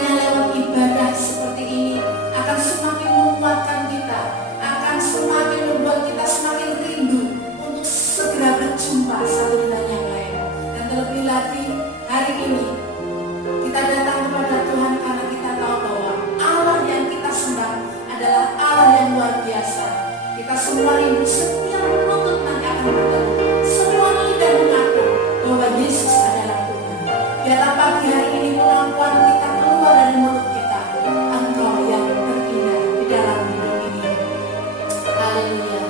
kiranya lewat ibadah seperti ini akan semakin menguatkan kita, akan semakin membuat kita semakin rindu untuk segera berjumpa satu dengan yang lain. Dan terlebih lagi hari ini kita datang kepada Tuhan karena kita tahu bahwa Allah yang kita sembah adalah Allah yang luar biasa. Kita semua rindu setiap menuntut nanti akan bertemu, semua lidah mengaku bahwa Yesus adalah Tuhan. Biarlah pagi hari ini pengakuan kita keluar dari mulut kita, Engkau yang terindah di dalam hidup ini. Haleluya.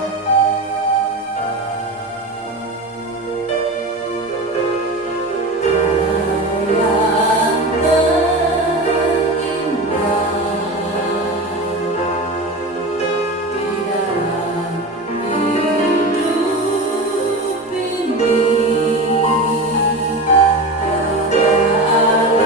Allah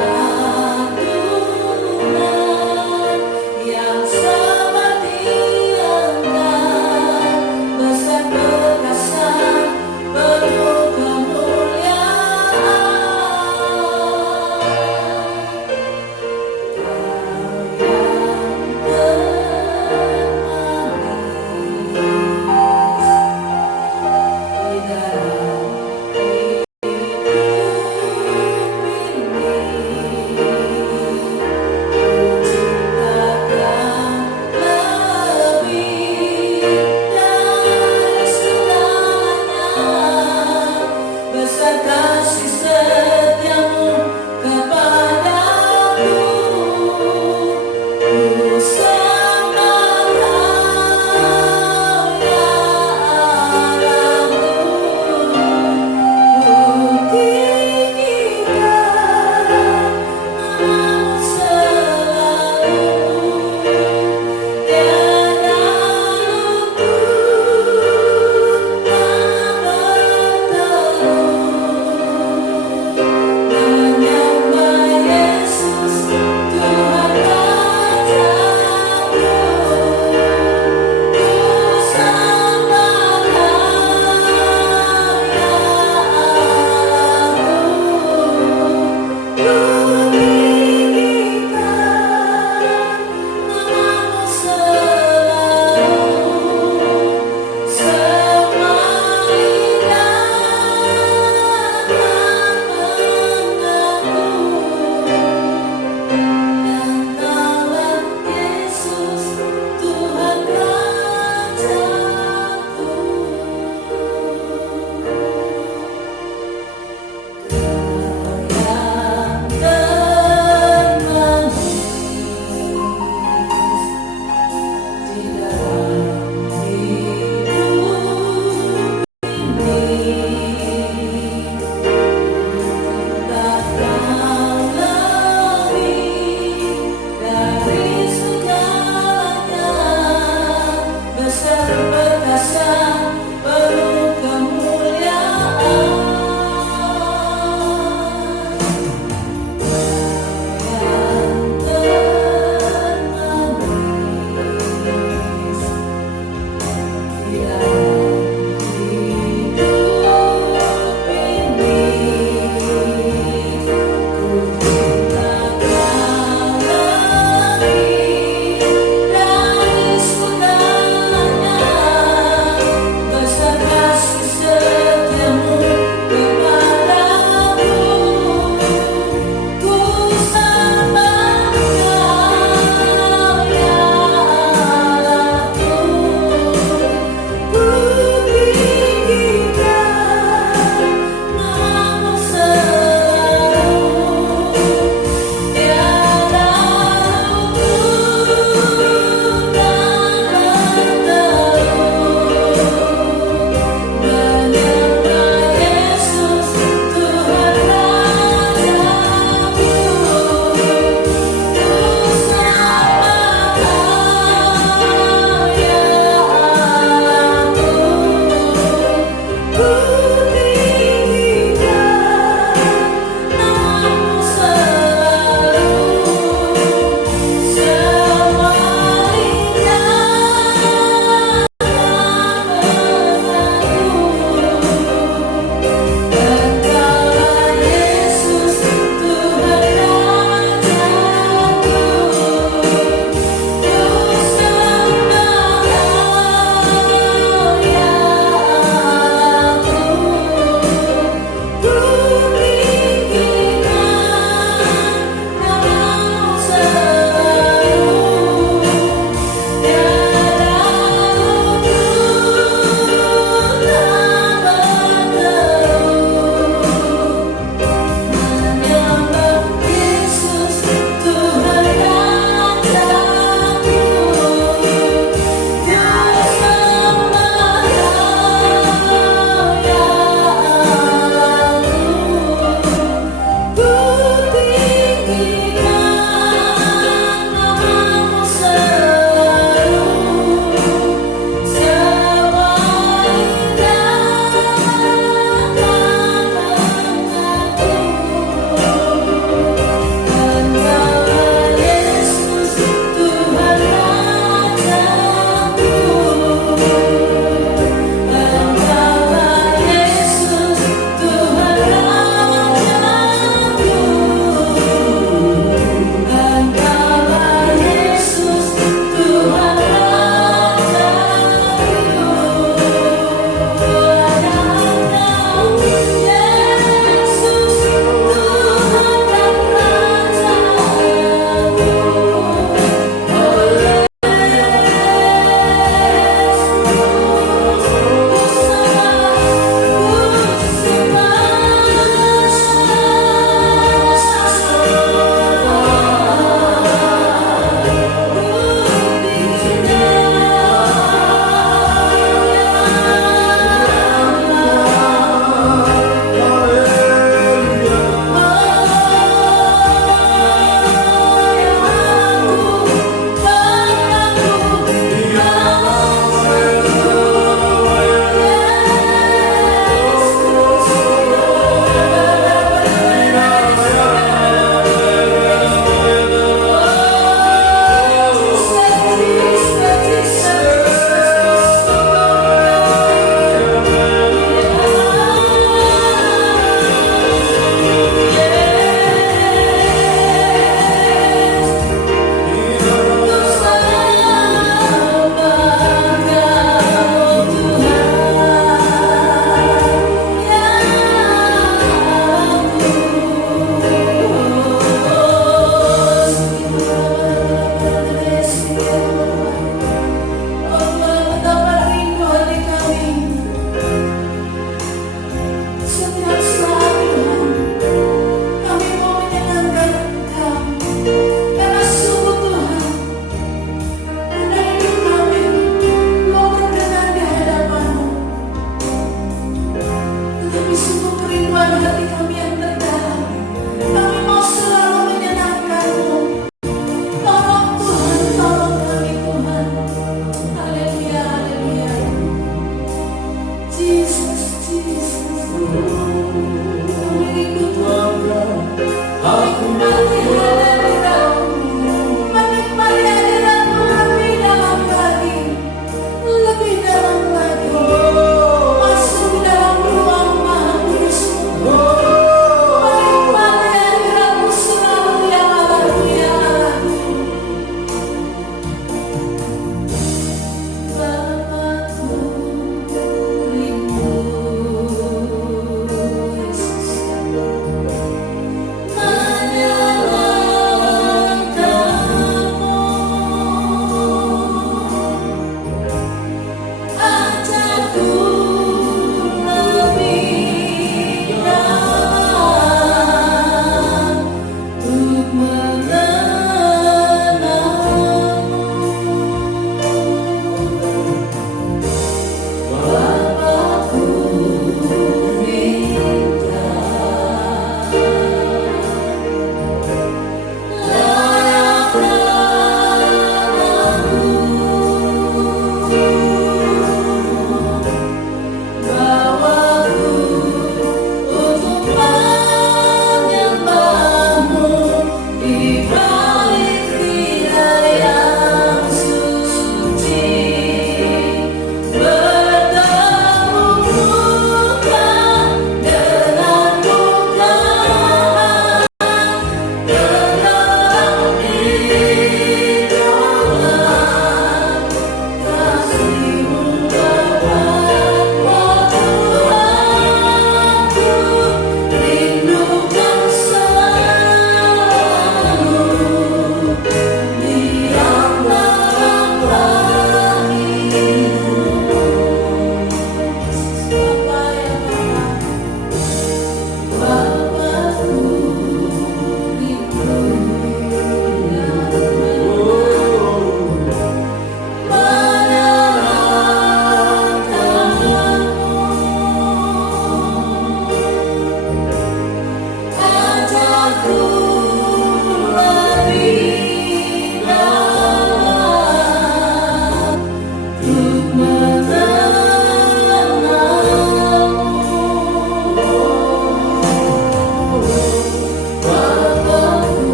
menikmati hadirat-Mu, menikmati hadirat-Mu lebih dalam lagi, lebih dalam lagi, masuk ke dalam ruang Maha Kudus-Mu, menikmati hadirat-Mu selalu ya Allah, ya Allah. Bapakku rindu Yesus, menyelamatkan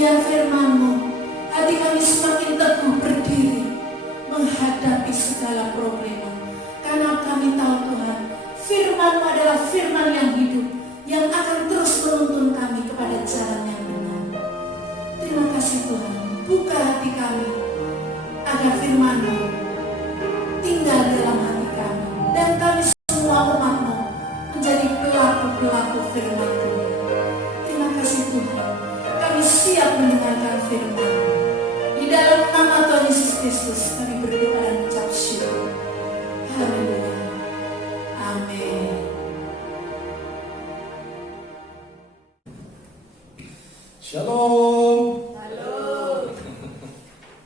biar firman-Mu, hati kami semakin teguh berdiri menghadapi segala problema. Karena kami tahu Tuhan, firman-Mu adalah firman yang hidup, yang akan terus menuntun kami kepada jalan yang benar. Terima kasih Tuhan, buka hati kami agar firman-Mu tinggal dalam hati kami, dan kami semua umat-Mu menjadi pelaku-pelaku firman Tuhan. Terima kasih Tuhan, kami siap mendengarkan firman. Di dalam nama Tuhan Yesus Kristus kami berdoa dan mengucap syukur. Haleluya. Amin. Shalom. Halo.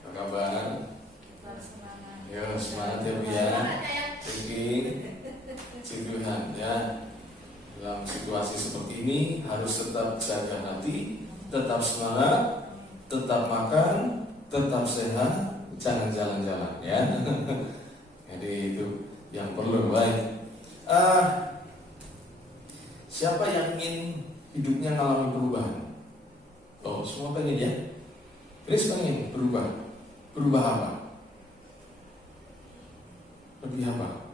Apa kabar? Yo, semangat ya Bu ya. Puji Tuhan ya. Dalam situasi seperti ini harus tetap jaga hati, tetap semangat, tetap makan, tetap sehat, jangan jalan-jalan ya. Jadi itu yang perlu. Baik. Siapa yang ingin hidupnya mengalami perubahan? Oh, semua pengen ya? Chris pengen berubah. Berubah apa? Lebih apa?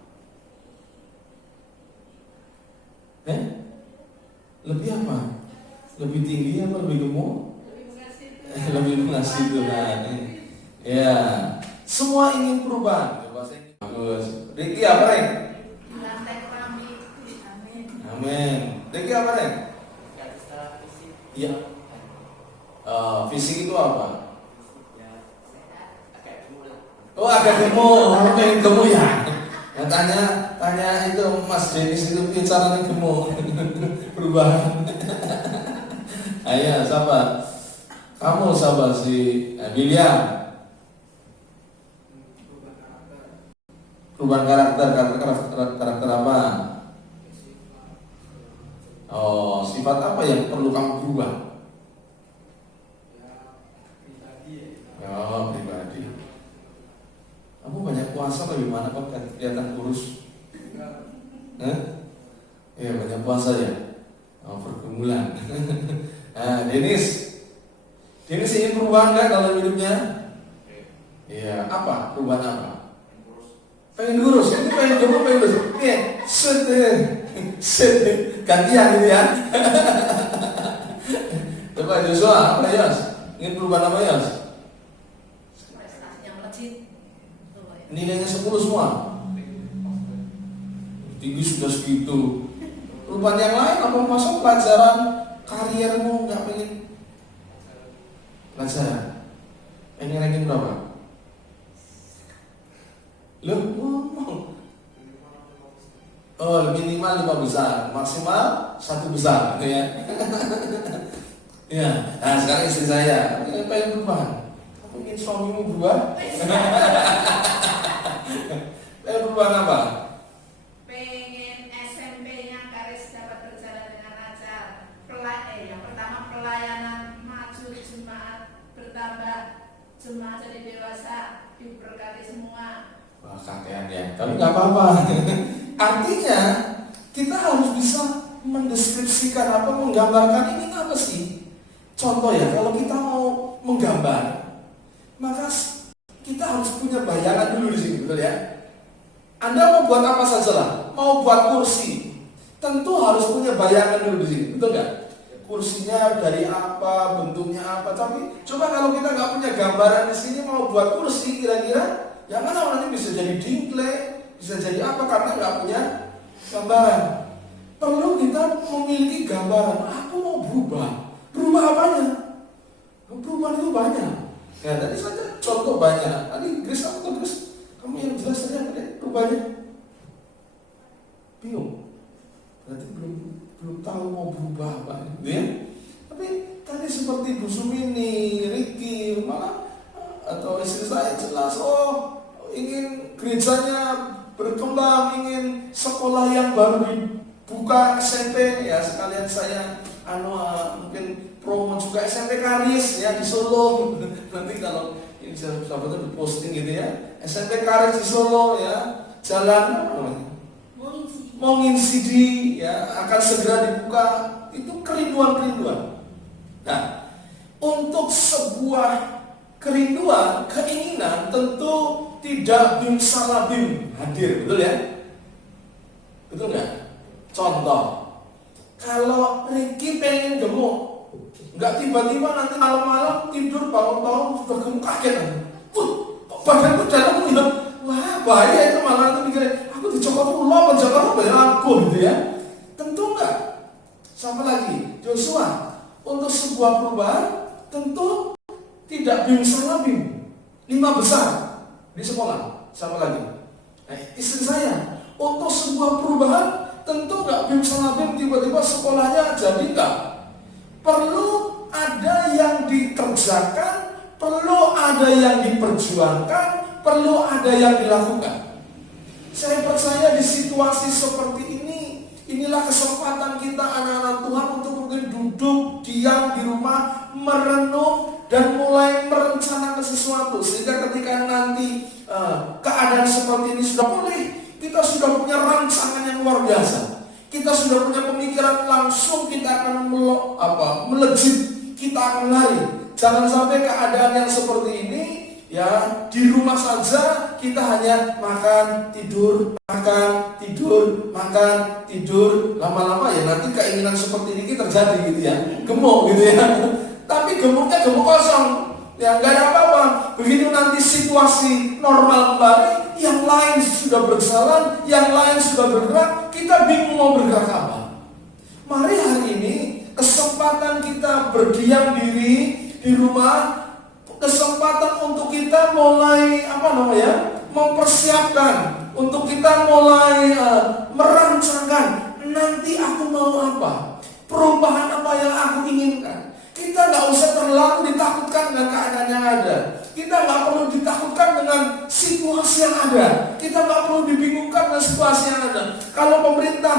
Lebih apa? Lebih tinggi apa lebih gemuk? Lebih mengasihi Tuhan. Ya, semua ingin perubahan. Bagus. Riki apa, Reng? Amin. Riki apa, Reng? Iya. Fisik itu apa? Oh, agak gemuk. Pengen gemuk ya? Tanya itu Mas Denis itu bicaranya gemuk. Perubahan. Ayo, sabar. Kamu sabar si William. Perubahan karakter apa? Oh, sifat apa yang perlu kamu berubah? Oh, pribadi. Kamu banyak puasa atau gimana kok kelihatan kurus? Ya banyak puasa ya. Oh, pergumulan. Nah, Denis ingin perubahan nggak dalam hidupnya? Iya, apa? Perubahan apa? Pengen lurus, ini pengen gemuk, pengen lurus. Nih, set, gantian gitu ya. Coba Joshua, apa Yos? Ingin perubahan apa Yos? Nilainya 10 semua. Tinggi sudah segitu. Perubahan yang lain apa masuk pelajaran kariermu nggak pengen pelajaran? Pengen ranking berapa? Loh, ngomong. Oh, minimal 5 besar, maksimal 1 besar, ya. Ya, nah sekarang istri saya pengen berubah. Mungkin suamimu berubah? Pengen perubahan apa? Pengen SMP-nya Karis dapat berjalan dengan lancar. Yang pertama pelayanan maju, jemaat bertambah, jemaat jadi dewasa, diberkati semua. Wah, kakean ya. Tapi nggak apa-apa. Artinya kita harus bisa mendeskripsikan apa, menggambarkan ini apa sih? Contoh ya, kalau kita mau menggambar, maka kita harus punya bayangan dulu di sini, betul ya? Anda mau buat apa saja lah, mau buat kursi, tentu harus punya bayangan dulu di sini, betul nggak? Kursinya dari apa, bentuknya apa. Tapi coba kalau kita nggak punya gambaran di sini, mau buat kursi kira-kira, yang mana nanti bisa jadi dingle, bisa jadi apa karena nggak punya gambaran. Perlu kita memiliki gambaran. Aku mau berubah. Berubah apanya? Perubahan itu banyak. Ya tadi saja contoh banyak. Tadi Grace atau Grace, kamu yang jelas saja perubahannya. Bingung. Berarti belum tahu mau berubah apa, gitu ya. Tapi tadi seperti Bu Sumini, Ricky, malah atau istri saya jelas, ingin gerejanya berkembang, ingin sekolah yang baru dibuka SMP, ya sekalian saya mungkin promo juga SMP Karis ya di Solo. Nanti kalau ini sahabatnya diposting gitu ya, SMP Karis di Solo ya, jalan apa namanya? Monginsidi ya akan segera dibuka. Itu kerinduan. Nah, Untuk sebuah kerinduan, keinginan tentu tidak bim salah bim hadir, betul ya? Betul nggak? Contoh, kalau Ricky pengen gemuk, nggak tiba-tiba nanti malam-malam tidur bangun-bangun sudah gemuk kaget. Kok badanku dalam ya? Wah bahaya itu, malah nanti mikirnya aku dicokot ulo, penjara bayar aku gitu ya. Tentu enggak. Siapa lagi? Joshua. Untuk sebuah perubahan tentu tidak bim salah bim. 5 besar di sekolah. Siapa lagi? Istri saya. Untuk sebuah perubahan tentu enggak bim salah bim, tiba-tiba sekolahnya jadi enggak. Perlu ada yang dikerjakan, perlu ada yang diperjuangkan, perlu ada yang dilakukan. Saya percaya di situasi seperti ini, inilah kesempatan kita anak-anak Tuhan untuk mungkin duduk, diam di rumah, merenung, dan mulai merencanakan sesuatu. Sehingga ketika nanti keadaan seperti ini sudah pulih, kita sudah punya rancangan yang luar biasa. Kita sudah punya pemikiran langsung, kita akan melejit, kita akan lari. Jangan sampai keadaan yang seperti ini, ya di rumah saja kita hanya makan, tidur, makan, tidur, makan, tidur. Lama-lama ya nanti keinginan seperti ini terjadi gitu ya, gemuk gitu ya. Tapi gemuknya gemuk kosong, ya nggak ada apa-apa. Begitu nanti situasi normal kembali, yang lain sudah berjalan, yang lain sudah bergerak, kita bingung mau bergerak apa. Mari hari ini kesempatan kita berdiam diri di rumah, kesempatan untuk kita mulai mempersiapkan, untuk kita mulai merancangkan nanti aku mau apa, perubahan apa yang aku inginkan. Kita nggak usah terlalu ditakutkan dengan keadaan yang ada. Kita nggak perlu ditakutkan dengan situasi yang ada. Kita nggak perlu dibingungkan dengan situasi yang ada. Kalau pemerintah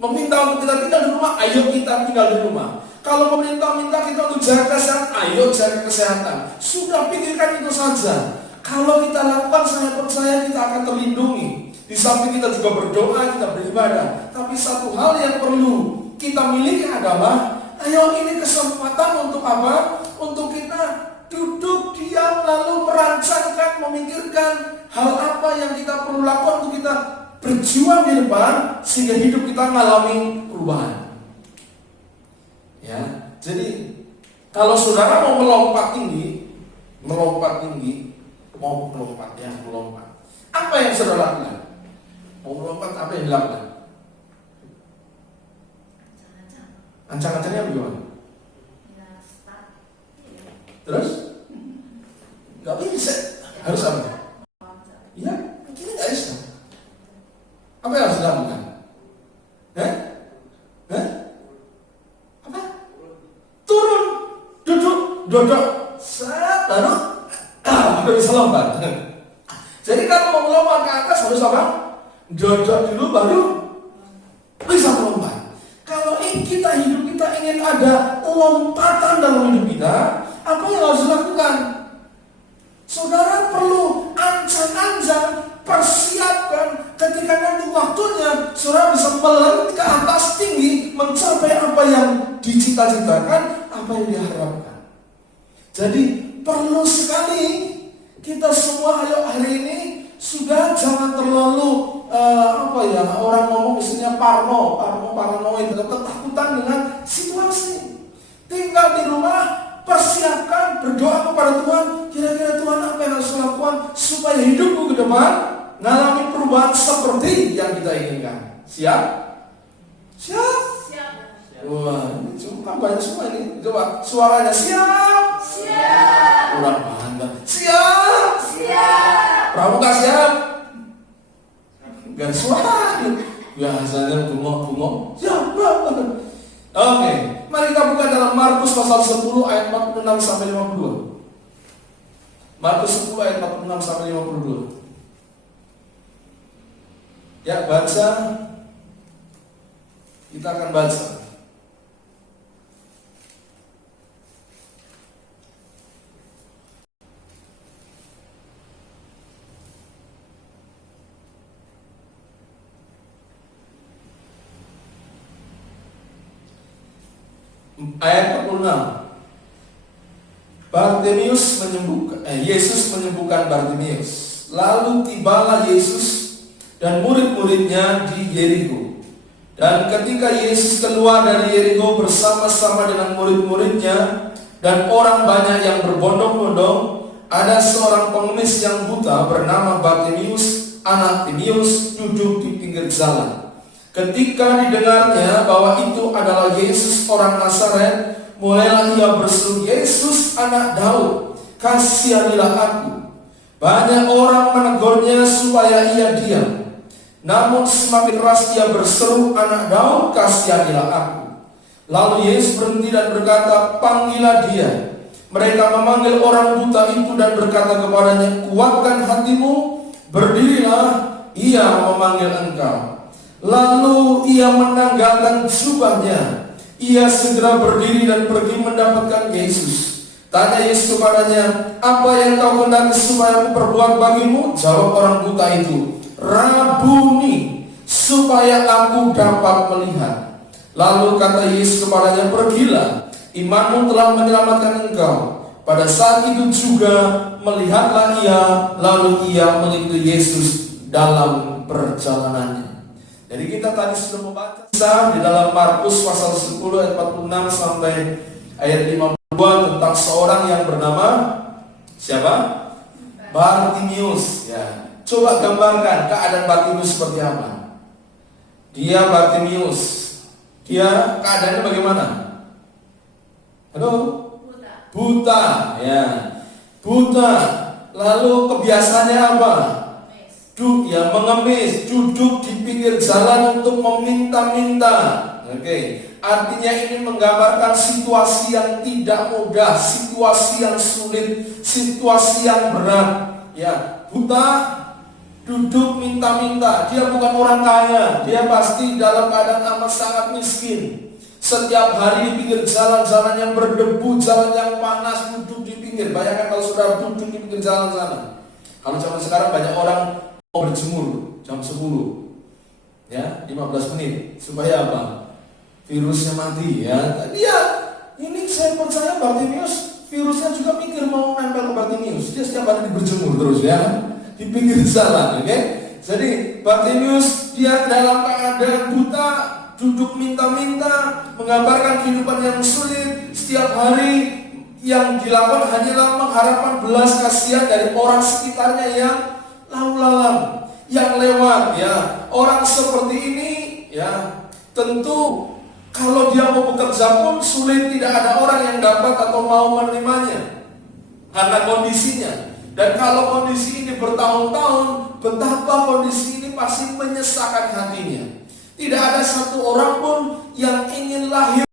meminta untuk kita tinggal di rumah, ayo kita tinggal di rumah. Kalau pemerintah minta kita untuk jaga kesehatan, ayo jaga kesehatan. Sudah, pikirkan itu saja. Kalau kita lakukan, saya percaya kita akan terlindungi. Di samping kita juga berdoa, kita beribadah. Tapi satu hal yang perlu kita miliki adalah, ayo ini kesempatan untuk apa? Untuk kita duduk diam lalu merancangkan, memikirkan hal apa yang kita perlu lakukan untuk kita berjuang di depan sehingga hidup kita mengalami perubahan. Ya, jadi kalau saudara mau melompat tinggi, apa yang saudara lakukan? Mau melompat, apa yang dilakukan? Ancang-ancangnya bagaimana? Terus? Gak bisa. Harus apa? Iya, mungkin gak bisa. Apa yang harus dilakukan? Apa? Turun, duduk, dodok, baru bisa lompat. Jadi kalau mau melompat ke atas harus apa? Dodok dulu baru bisa melompat. Kalau kita hidup kita ingin ada lompatan dalam hidup kita, apa yang harus dilakukan? Saudara perlu ancang-ancang, persiapkan ketika nanti waktunya saudara bisa melompat ke atas tinggi, mencapai apa yang dicita-citakan, apa yang diharapkan. Jadi perlu sekali kita semua ayo hari ini sudah jangan terlalu orang ngomong isinya paranoid, ketakutan dengan situasi. Tinggal di rumah, persiapkan, berdoa kepada Tuhan, kira-kira Tuhan apa yang harus lakukan supaya hidupku ke depan mengalami perubahan seperti yang kita inginkan. Siap? Siap? Siap. Wah, ini cuma banyak semua ini. Coba suaranya siap? Siap. Kurang bangga. Siap? Siap. Pramuka siap? Gak ada suara. Biasanya bungok-bungok. Siap. Oke, mari kita buka dalam Markus pasal 10 ayat 46 sampai 52. Markus 10 ayat 46 sampai 52. Ya, baca. Kita akan baca. Ayat 46. Yesus menyembuhkan Bartimeus. Lalu tibalah Yesus dan murid-muridnya di Yeriko. Dan ketika Yesus keluar dari Yeriko bersama-sama dengan murid-muridnya dan orang banyak yang berbondong-bondong, ada seorang pengemis yang buta bernama Bartimeus, anak Timeus, duduk di pinggir jalan. Ketika didengarnya bahwa itu adalah Yesus orang Nazaret, mulailah ia berseru, "Yesus anak Daud, kasihanilah aku." Banyak orang menegurnya supaya ia diam. Namun semakin keras ia berseru, "Anak Daud, kasihanilah aku." Lalu Yesus berhenti dan berkata, "Panggillah dia." Mereka memanggil orang buta itu dan berkata kepadanya, "Kuatkan hatimu, berdirilah, ia memanggil engkau." Lalu ia menanggalkan jubahnya. Ia segera berdiri dan pergi mendapatkan Yesus. Tanya Yesus kepadanya, "Apa yang kau kehendaki supaya aku perbuat bagimu?" Jawab orang buta itu, "Rabuni, supaya aku dapat melihat." Lalu kata Yesus kepadanya, "Pergilah, imanmu telah menyelamatkan engkau." Pada saat itu juga melihatlah ia, lalu ia mengikuti Yesus dalam perjalanannya. Jadi kita tadi sudah membaca kisah di dalam Markus pasal 10 ayat 46 sampai ayat 52 tentang seorang yang bernama siapa? Bartimeus. Ya, coba gambarkan keadaan Bartimeus seperti apa? Dia Bartimeus. Dia keadaannya bagaimana? Halo? Buta. Ya, buta. Lalu kebiasaannya apa? Mengemis, duduk di pinggir jalan untuk meminta-minta. Oke. Artinya ini menggambarkan situasi yang tidak mudah, situasi yang sulit, situasi yang berat. Ya, buta, duduk minta-minta. Dia bukan orang kaya, dia pasti dalam keadaan amat sangat miskin. Setiap hari di pinggir jalan-jalan yang berdebu, jalan yang panas, duduk di pinggir. Bayangkan kalau sudah duduk di pinggir jalan sana. Kalau zaman sekarang banyak orang mau berjemur jam 10, ya 15 menit supaya apa? Virusnya mati, ya. Dia ini saya percaya Bartimeus virusnya juga mikir mau nempel ke Bartimeus. Dia setiap hari berjemur terus, ya, di pinggir jalan, oke? Jadi Bartimeus dia dalam keadaan buta, duduk minta-minta, menggambarkan kehidupan yang sulit. Setiap hari yang dilakukan hanyalah mengharapkan belas kasihan dari orang sekitarnya yang lalu lalang, yang lewat, ya. Orang seperti ini, ya, tentu kalau dia mau bekerja pun sulit, tidak ada orang yang dapat atau mau menerimanya karena kondisinya. Dan kalau kondisi ini bertahun-tahun, betapa kondisi ini pasti menyesakan hatinya. Tidak ada satu orang pun yang ingin lahir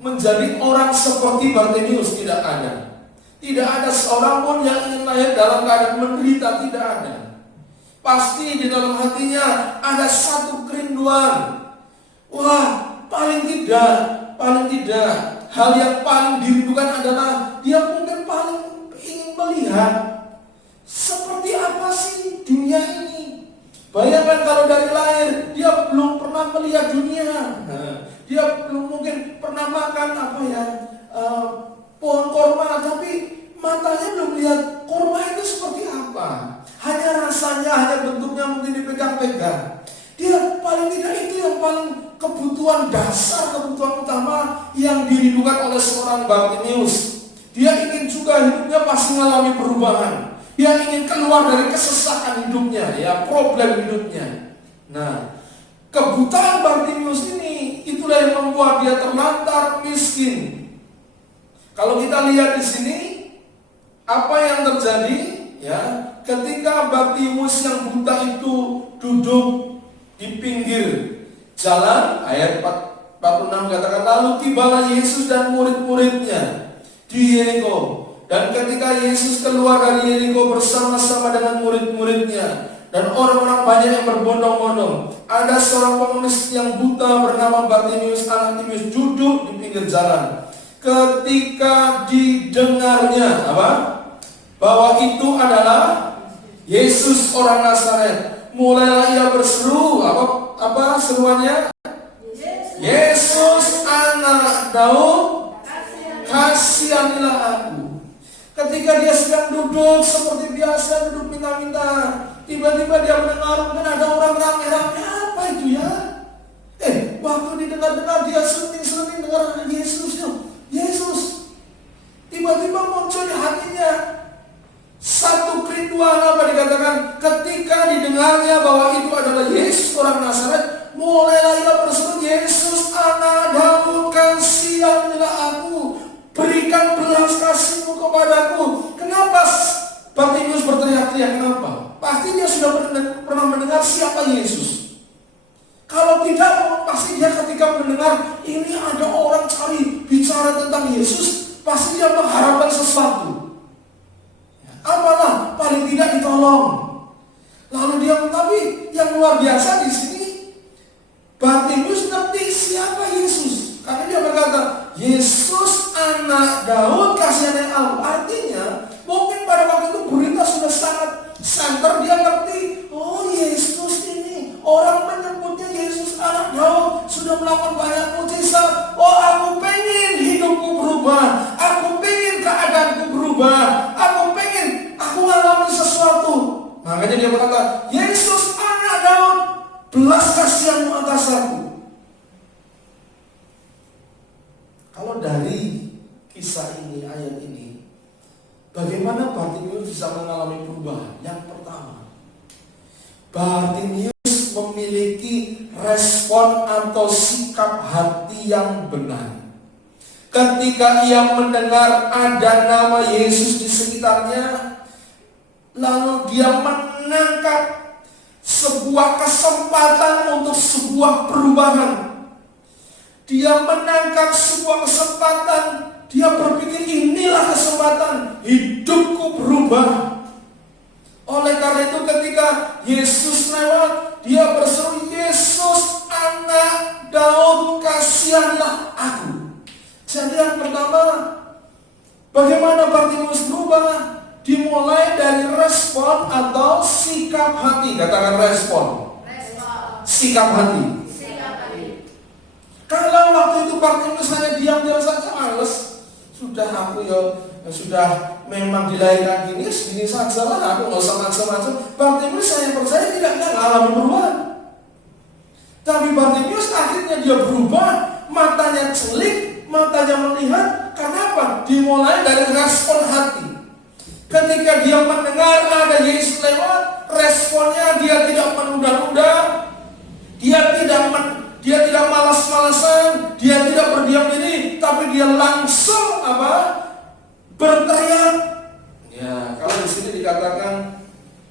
menjadi orang seperti Bartimeus, tidak ada. Tidak ada seorang pun yang ingin lahir dalam keadaan menderita, tidak ada. Pasti di dalam hatinya ada satu kerinduan. Wah, paling tidak hal yang paling dirindukan adalah dia mungkin paling ingin melihat seperti apa sih dunia ini. Bayangkan kalau dari lahir dia belum pernah melihat dunia. Dia belum mungkin pernah makan pohon korma, tapi matanya belum lihat korma itu seperti apa. Hanya rasanya, hanya bentuknya mungkin dipegang-pegang. Dia paling tidak itu yang paling kebutuhan dasar, kebutuhan utama yang dirindukan oleh seorang Bartimeus. Dia ingin juga hidupnya pasti mengalami perubahan. Dia ingin keluar dari kesesakan hidupnya, ya, problem hidupnya. Nah, kebutaan Bartimeus ini itulah yang membuat dia terlantar, miskin. Kalau kita lihat di sini, apa yang terjadi, ya, ketika Bartimeus yang buta itu duduk di pinggir jalan, ayat 46 katakan, lalu tibalah Yesus dan murid-muridnya di Yeriko. Dan ketika Yesus keluar dari Yeriko bersama-sama dengan murid-muridnya dan orang-orang banyak yang berbondong-bondong, ada seorang pengemis yang buta bernama Bartimeus, anak Timeus, duduk di pinggir jalan. Ketika didengarnya bahwa itu adalah Yesus orang Nazaret, mulailah ia berseru, seruannya? Yesus anak Daud, kasihanilah aku. Ketika dia sedang duduk seperti biasa, duduk minta-minta, tiba-tiba dia mendengar mungkin ada orang rame-rame. Apa itu ya? Waktu didengar-dengar dia selenting-selenting dengar Yesus. Yesus. Tiba-tiba muncul di hatinya satu kerinduan, apa dikatakan, ketika didengarnya bahwa itu adalah Yesus orang Nazaret, mulailah ia berseru, Yesus anak Daud, kasihanilah aku, berikan belas kasih-Mu kepadaku. Kenapa Bartimeus berteriak-teriak? Kenapa? Pasti dia sudah pernah mendengar siapa Yesus. Kalau tidak, pasti dia ketika mendengar ini ada orang cari bicara tentang Yesus, pasti dia mengharapkan sesuatu. Apalah, paling tidak ditolong. Lalu dia, tapi yang luar biasa di sini, Bartimeus ngerti siapa Yesus. Karena dia berkata, Yesus anak Daud, kasihanilah aku. Artinya, mungkin pada waktu itu berita sudah sangat santer, dia ngerti, oh Yesus ini, orang menyebutnya Yesus anak Daud, sudah melakukan banyak mujizat. Oh, aku pengen hidupku berubah, aku pengen keadaanku berubah, aku ngalamin sesuatu. Makanya dia berkata, Yesus anak Daud, belas kasihan-Mu atas aku. Kalau dari kisah ini, ayat ini, bagaimana Bartimeus bisa mengalami perubahan? Yang pertama, Bartimeus memiliki respon atau sikap hati yang benar. Ketika ia mendengar ada nama Yesus di sekitarnya, lalu dia menangkap sebuah kesempatan untuk sebuah perubahan. Dia menangkap sebuah kesempatan. Dia berpikir inilah kesempatan hidupku berubah. Oleh karena itu ketika Yesus lewat, dia berseru, Yesus anak Daud, kasihanilah aku. Jadi yang pertama, bagaimana Bartimeus berubah? Dimulai dari respon atau sikap hati. Katakan respon. Sikap hati. Kalau waktu itu Bartimeus hanya diam-diam saja, males. Sudah aku sudah memang dilahirkan gini, segini saja lah, aku nggak usah macam-macam. Bartimeus saya percaya tidak mengalami perubahan. Tapi Bartimeus akhirnya dia berubah, matanya celik, matanya melihat. Kenapa? Dimulai dari respon hati. Ketika dia mendengar ada Yesus lewat, responnya dia tidak menunda-nunda, dia tidak malas-malasan, dia tidak berdiam diri, tapi dia langsung berteriak. Ya, kalau di sini dikatakan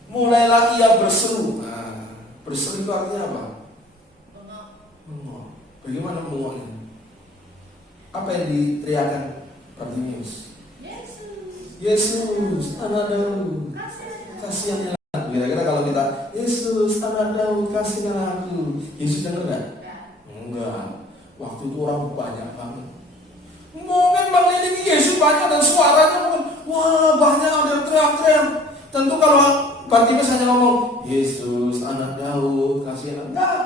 mulailah ia berseru. Nah, berseru itu artinya apa? Bengong. Bagaimana bengongnya? Apa yang diteriakkan Bartimeus? Yesus anak Daud, kasihanilah aku. Kira-kira kalau kita, Yesus anak Daud, kasihanilah aku, Yesus dengar enggak? Enggak. Waktu itu orang banyak banget. Mungkin mengelilingi Yesus banyak dan suaranya mungkin, wah banyak ada yang teriak-teriak. Tentu kalau Bartimeus hanya ngomong, Yesus anak Daud, kasihanilah. Enggak.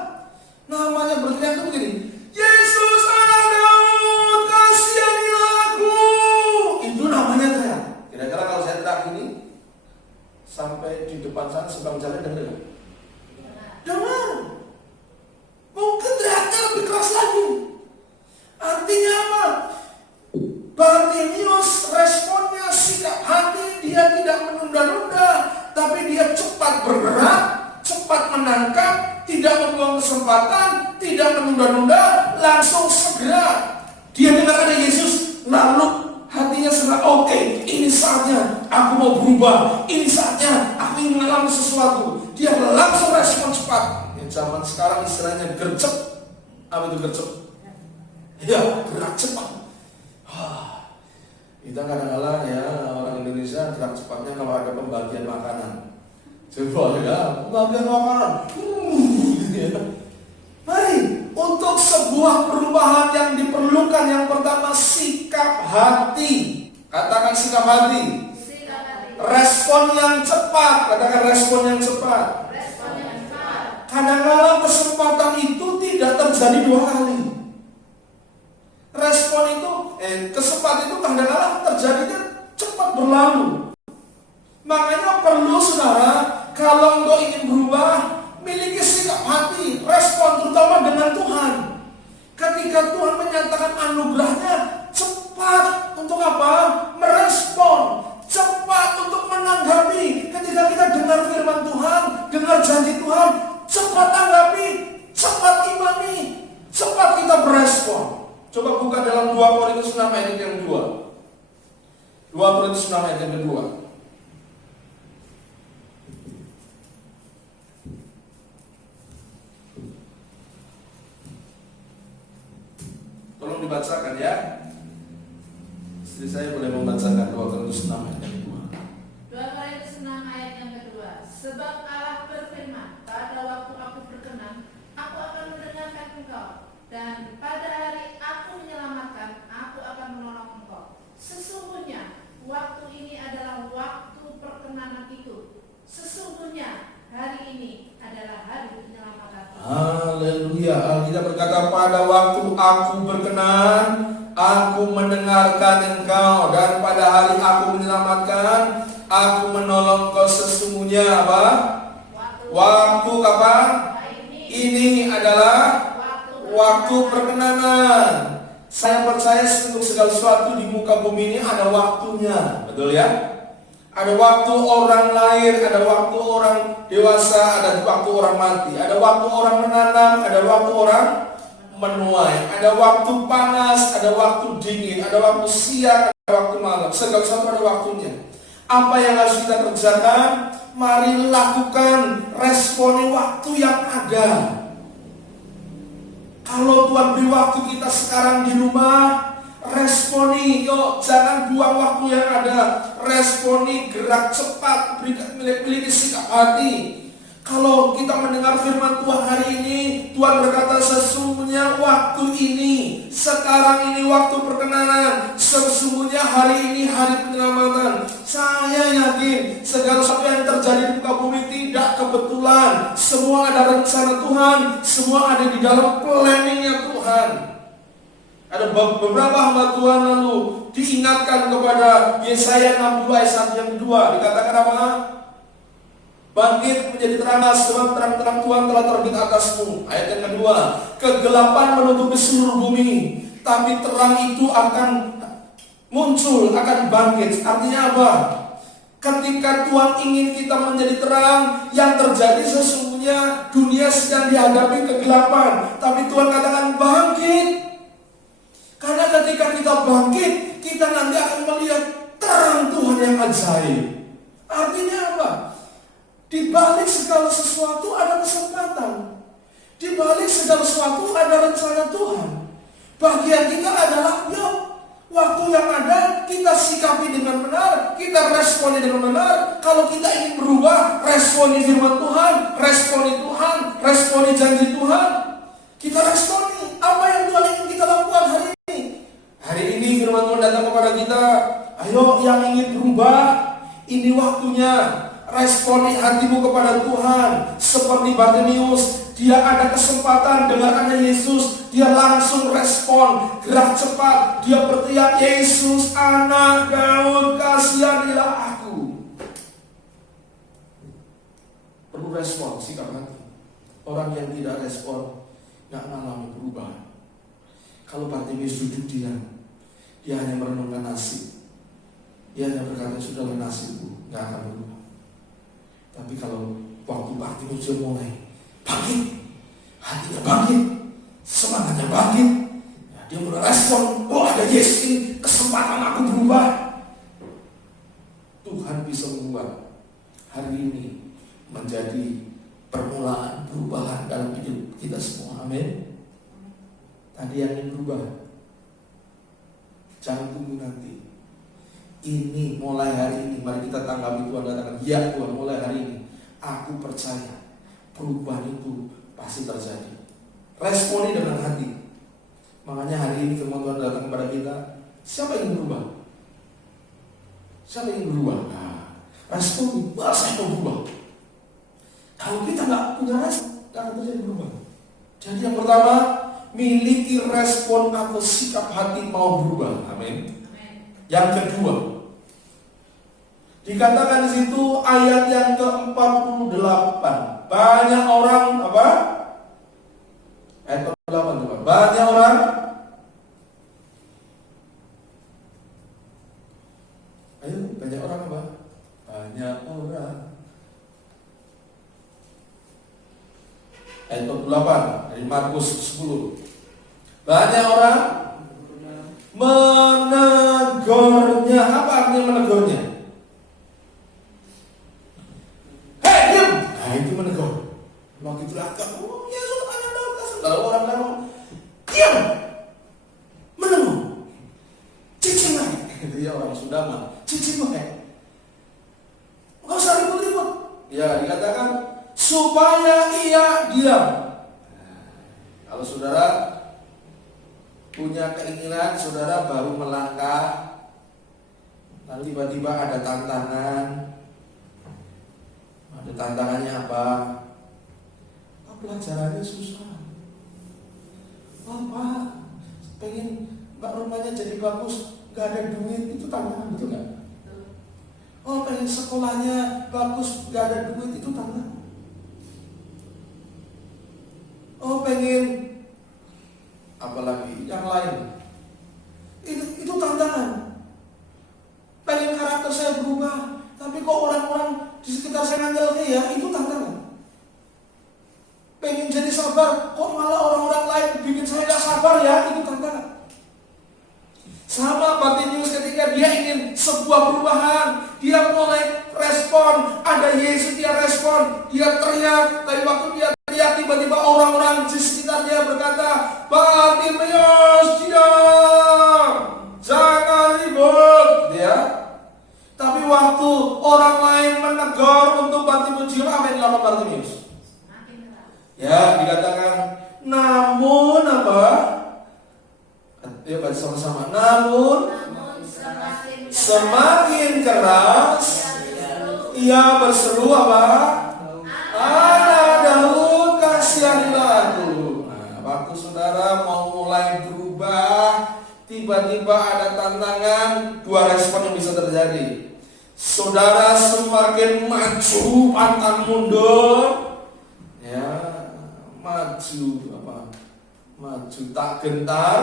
Namanya berteriak itu begini, Yesus anak Daud, kasihanilah aku. Itu namanya teriak. Kira-kira kalau saya teriak ini sampai di depan sana sebang jalan dengar nggak? Dengar. Mungkin teriaknya lebih keras lagi. Artinya apa? Bartimeus responnya sikap hati, dia tidak menunda-nunda, tapi dia cepat bergerak, cepat menangkap, tidak membuang kesempatan, tidak menunda-nunda, langsung segera. Dia dengar ada Yesus, lalu hatinya segera, oke, ini saatnya aku mau berubah, ini saatnya aku ingin mengalami sesuatu. Dia langsung respon cepat. Zaman sekarang istilahnya gercep. Apa itu gercep? Ya, gerak cepat. Kita kadang-kadang ya orang Indonesia gerak cepatnya kalau ada pembagian makanan. Coba ya, pembagian makanan. Mari, untuk sebuah perubahan yang diperlukan, yang pertama sikap hati. Katakan sikap hati. Respon yang cepat. Katakan respon yang cepat. Kadang-kadang kesempatan itu tidak terjadi dua kali. Respon itu, kesempatan itu kadang-kadang terjadinya cepat berlalu. Makanya perlu saudara, kalau engkau ingin berubah, miliki sikap hati, respon terutama dengan Tuhan. Ketika Tuhan menyatakan anugerahnya, cepat untuk apa? Merespon, cepat untuk menanggapi. Ketika kita dengar firman Tuhan, dengar janji Tuhan, cepat tanggapi, cepat imani, cepat kita berespon. Coba buka dalam 2 Korintus 6 ayat yang kedua. 2 Korintus 6 ayat yang kedua. Tolong dibacakan ya. Istri saya boleh membacakan 2 Korintus 6 ayat yang kedua. 2 Korintus 6 ayat yang kedua. Sebab Allah berfirman, pada waktu aku berkenan, aku akan mendengarkan engkau, dan pada hari aku menyelamatkan, aku akan menolong engkau. Sesungguhnya waktu ini adalah waktu perkenanan itu. Sesungguhnya hari ini adalah hari penyelamatan. Haleluya. Alkitab berkata, pada waktu aku berkenan, aku mendengarkan engkau, dan pada hari aku menyelamatkan, aku menolong kau. Sesungguhnya apa? Waktu kapan? Ini adalah waktu perkenanan. Saya percaya untuk segala sesuatu di muka bumi ini ada waktunya. Betul ya? Ada waktu orang lahir, ada waktu orang dewasa, ada waktu orang mati, ada waktu orang menanam, ada waktu orang menuai, ada waktu panas, ada waktu dingin, ada waktu siang, ada waktu malam. Segala sesuatu ada waktunya. Apa yang harus kita kerjakan? Mari lakukan, responi waktu yang ada. Kalau Tuhan beri waktu kita sekarang di rumah, responi, yuk jangan buang waktu yang ada. Responi, gerak cepat, miliki sikap hati. Kalau kita mendengar firman Tuhan hari ini, Tuhan berkata sesungguhnya waktu ini, sekarang ini waktu perkenanan, sesungguhnya hari ini hari penyelamatan. Saya yakin segala sesuatu yang terjadi di muka bumi tidak kebetulan. Semua ada rencana Tuhan, semua ada di dalam planningnya Tuhan. Ada beberapa hamba Tuhan lalu diingatkan kepada Yesaya 62 ayat 1 yang kedua, dikatakan apa? Bangkit menjadi teranglah, sebab terang-terang Tuhan telah terbit atasmu. Ayat yang kedua, kegelapan menutupi seluruh bumi, tapi terang itu akan muncul, akan bangkit. Artinya apa? Ketika Tuhan ingin kita menjadi terang, yang terjadi sesungguhnya dunia sedang dihadapi kegelapan, tapi Tuhan katakan bangkit. Karena ketika kita bangkit, kita nanti akan melihat terang Tuhan yang ajaib. Artinya apa? Di balik segala sesuatu ada kesempatan. Di balik segala sesuatu ada rencana Tuhan. Bagian kita adalah, yuk, waktu yang ada kita sikapi dengan benar, kita responi dengan benar. Kalau kita ingin berubah, responi firman Tuhan, responi janji Tuhan. Kita responi apa yang Tuhan ingin kita lakukan hari ini. Hari ini firman Tuhan datang kepada kita, ayo yang ingin berubah, ini waktunya. Responi hatimu kepada Tuhan. Seperti Bartimeus, dia ada kesempatan dengar ada Yesus, dia langsung respon, gerak cepat, dia berteriak, Yesus anak Daud, kasihanilah aku. Perlu respon, sikap hati. Orang yang tidak respon gak mengalami perubahan. Kalau Bartimeus duduk diam, dia hanya merenungkan nasib, dia hanya berkata sudahlah nasibku, gak akan berubah. Tapi kalau waktu Bartimeus mulai bangkit, hatinya bangkit, semangatnya bangkit, dia mulai respon, oh ada Yesus ini, kesempatan aku berubah. Tuhan bisa membuat hari ini menjadi permulaan perubahan dalam hidup kita semua. Amin. Tadi yang ingin berubah, jangan tunggu nanti. Ini mulai hari ini, mari kita tanggapi Tuhan katakan, ya Tuhan mulai hari ini, aku percaya perubahan itu pasti terjadi. Responi dengan hati. Makanya hari ini firman Tuhan datang kepada kita, siapa yang ingin berubah? Siapa yang ingin berubah? Nah, responi, saya mau berubah. Kalau kita nggak punya respon, nggak akan terjadi berubah. Jadi yang pertama, miliki respon atau sikap hati mau berubah. Amin. Yang kedua, Dikatakan di situ ayat yang ke-48. Banyak orang apa? Ayat ke-48 coba. Banyak orang ayo, banyak orang apa? Banyak orang. Ayat 48 dari Markus 10. Banyak orang menegurnya. Apa artinya menegurnya? Hei, diam! Nah, itu menegur. Waktu itu agak, oh Yesus anak Daud. Lalu orang lain ngomong, diam! Menengok. Cicing naik. Dia orang Sunda mah. Cicing naik. Enggak usah ribut-ribut. Ya, dikatakan supaya ia diam. Kalau saudara punya keinginan, saudara baru melangkah, lalu tiba-tiba ada tantangan. Ada tantangannya apa? Oh, pelajarannya susah. Apa? Pengen rumahnya jadi bagus, gak ada duit, itu tantangan, betul gak? Oh, pengen sekolahnya bagus, gak ada duit, itu tantangan. Oh, pengen apalagi yang lain, itu tantangan. Pengen karakter saya berubah, tapi kok orang-orang di sekitar saya ngandel ya, itu tantangan. Pengen jadi sabar, kok malah orang-orang lain bikin saya gak sabar ya, itu tantangan. Sama Bartimeus ketika dia ingin sebuah perubahan, dia mulai respon, ada Yesus, dia respon, dia teriak. Tapi waktu dia teriak, tiba-tiba orang-orang di sekitar dia berkata, Bartimeus diam, jangan ribut. Dia. Tapi waktu orang lain menegur untuk Bartimeus diam, apa yang dilakukan Bartimeus? Ya, dikatakan, namun apa? Ayo baca sama-sama. Namun semakin keras ia berseru apa? Anak Daud, kasihanilah aku. Nah, waktu saudara mau mulai berubah, tiba-tiba ada tantangan, dua respon yang bisa terjadi. Saudara semakin maju, pantang mundur. Ya, maju apa? Maju tak gentar.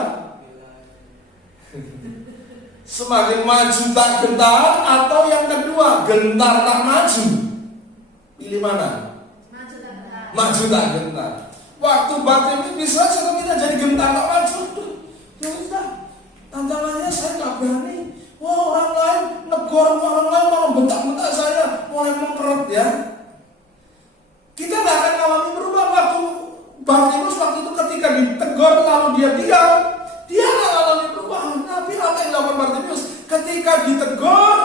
Semakin maju tak gentar, atau yang kedua gentar tak maju. Pilih mana? Maju tak gentar. Waktu Bartimeus bisa saja kita jadi gentar tak maju. Ya sudah, tantangannya saya nggak berani. Wah, orang lain negor, orang lain malah bentak-bentak saya, mulai mengkerut ya. Kita nggak akan alami berubah. Waktu Bartimeus waktu itu ketika ditegur lalu dia diam, dia nggak alami perubahan. Tapi apa yang dilakukan Bartimeus? Ketika ditegur,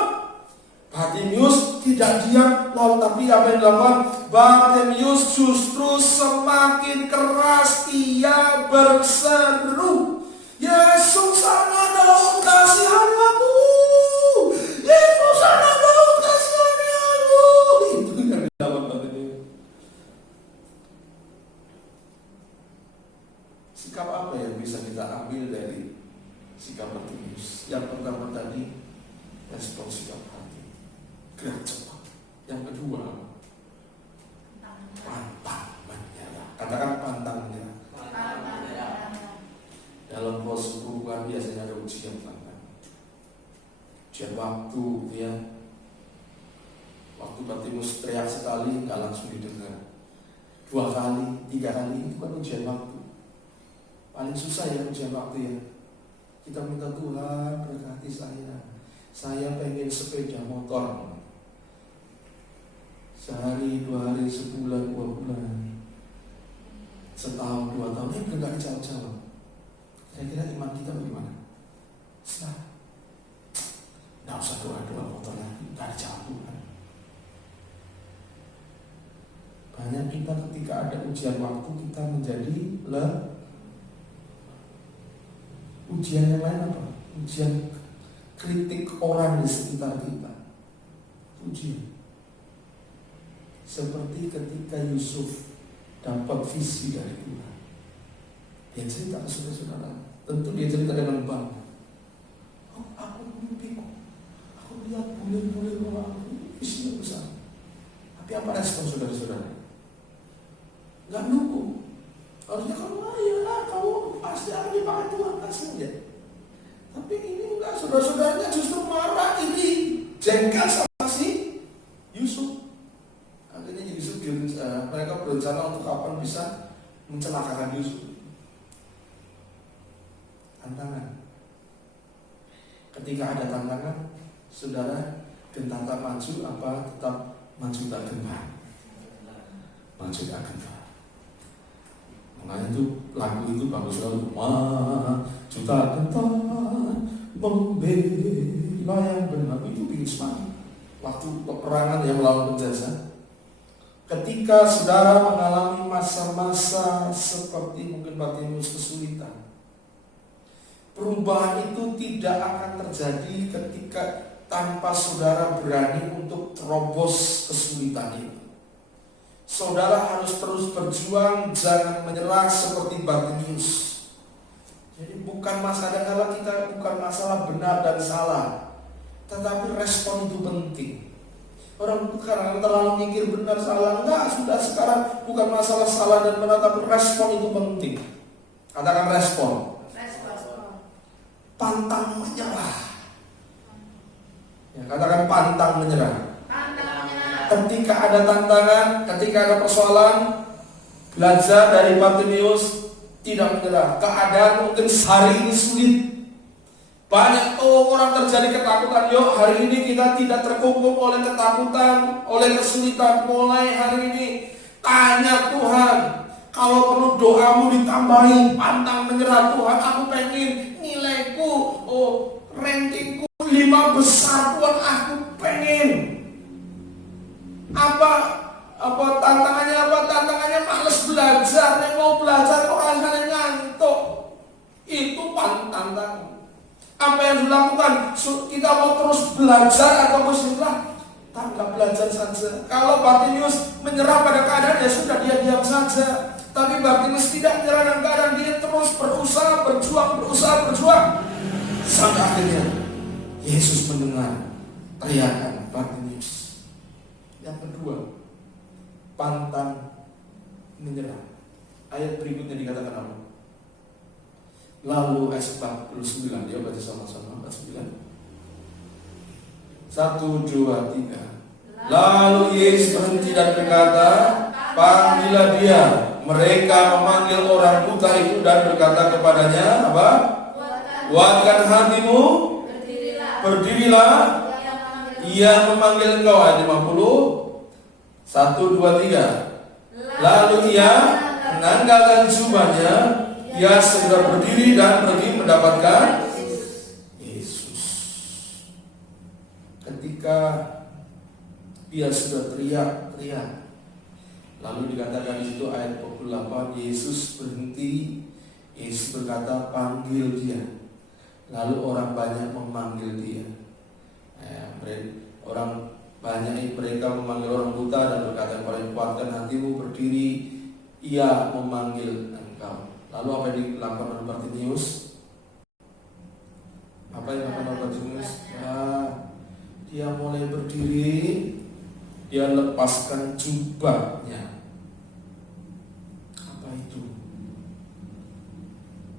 Bartimeus tidak diam, lalu tapi apa yang dilakukan? Bartimeus justru semakin keras ia berseru, Yesus anak Daud, kasihani aku. Yesus anak Daud, kasihani aku. Itu yang dilakukan Bartimeus. Sikap apa yang bisa kita ambil dari sikap Bartimeus? Yang pertama tadi, respon sikap hati, gerak cepat. Yang kedua, pantang menyerah. Katakan pantang menyerah. Dalam proses perubahan biasanya ada ujian tantangan, ujian waktu, ya. Waktu Bartimeus teriak sekali nggak langsung didengar, 2 kali, 3 kali, itu kan ujian waktu. Paling susah ya ujian waktu ya. Kita minta Tuhan berkati saya pengen sepeda motor. Sehari, 2 hari, sebulan, 2 bulan, setahun, 2 tahun, ini nggak dijawab-jawab. Kira-kira iman kita bagaimana? Nggak usah doa-doa motor lagi, nggak dijawab Tuhan. Banyak kita ketika ada ujian waktu kita menjadi ujian yang lain apa? Ujian kritik orang di sekitar kita. Ujian. Seperti ketika Yusuf dapat visi dari Tuhan. Dia cerita ke saudara-saudara. Tentu dia cerita dengan bangga. Oh, aku mimpi kok. Aku lihat bulir-bulir orang aku. apa respon saudara-saudara? Nggak mendukung. Harusnya kamu kamu pasti akan dipakai Tuhan saja. Tapi ini enggak, saudara-saudaranya justru marah, ini jengkel sama si Yusuf. Akhirnya Yusuf mereka berencana untuk kapan bisa mencelakakan Yusuf. Tantangan. Ketika ada tantangan, saudara gentar tak maju apa tetap maju tak gentar? Maju tak gentar. Makanya itu lagu itu bagus sekali. Maju tak gentar membela yang benar. Itu bikin semangat. Waktu peperangan yang melawan penjajah. Ketika saudara mengalami masa-masa seperti mungkin Bartimeus kesulitan, perubahan itu tidak akan terjadi ketika tanpa saudara berani untuk terobos kesulitan itu. Saudara harus terus berjuang, jangan menyerah seperti Bartimeus. Jadi bukan masalah, kalau kita bukan masalah benar dan salah, tetapi respon itu penting. Orang sekarang terlalu mikir benar salah, enggak, sudah sekarang bukan masalah salah dan benar, tapi respon itu penting. Katakan respon. Pantang menyerah. Ya, katakan pantang menyerah. Ketika ada tantangan, ketika ada persoalan, belajar dari Bartimeus, tidak menyerah. Keadaan mungkin hari ini sulit. Banyak orang terjadi ketakutan. Yuk, hari ini kita tidak terkungkung oleh ketakutan, oleh kesulitan. Mulai hari ini tanya Tuhan. Kalau perlu doamu ditambahin, pantang menyerah. Tuhan, aku pengen nilaiku, rankingku 5 besar. Tuhan, aku pengen. Apa tantangannya? Tantangannya males belajar. Yang mau belajar kok rasanya ngantuk. Itu tantangan. Apa yang dilakukan? Kita mau terus belajar atau berserah? Tak belajar saja. Kalau Bartimeus menyerah pada keadaan, ya sudah, dia diam saja. Tapi Bartimeus tidak menyerah dengan keadaan, dia terus berusaha, berjuang. Sampai akhirnya Yesus mendengar teriakan Bartimeus. Yang kedua, pantang menyerah. Ayat berikutnya dikatakan apa? Lalu ayat 49, dia baca sama-sama, ayat 9. 1, 2, 3. Lalu Yesus berhenti dan berkata, panggillah dia. Mereka memanggil orang buta itu dan berkata kepadanya, apa? Kuatkan hatimu, berdirilah. Ia memanggil engkau. Ayat 50. 1, 2, 3. Lalu ia menanggalkan jubahnya, ia segera berdiri dan pergi mendapatkan Yesus. Ketika dia sudah teriak, lalu dikatakan di situ ayat 48, Yesus berhenti. Yesus berkata, panggil dia. Lalu orang banyak memanggil dia. Orang banyak mereka memanggil orang buta dan berkata, kuatkan hatimu, berdiri. Ia memanggil engkau. Lalu apa yang dilakukan oleh Bartimeus? Apa yang dilakukan oleh Bartimeus? Dia mulai berdiri, dia lepaskan jubahnya. Apa itu?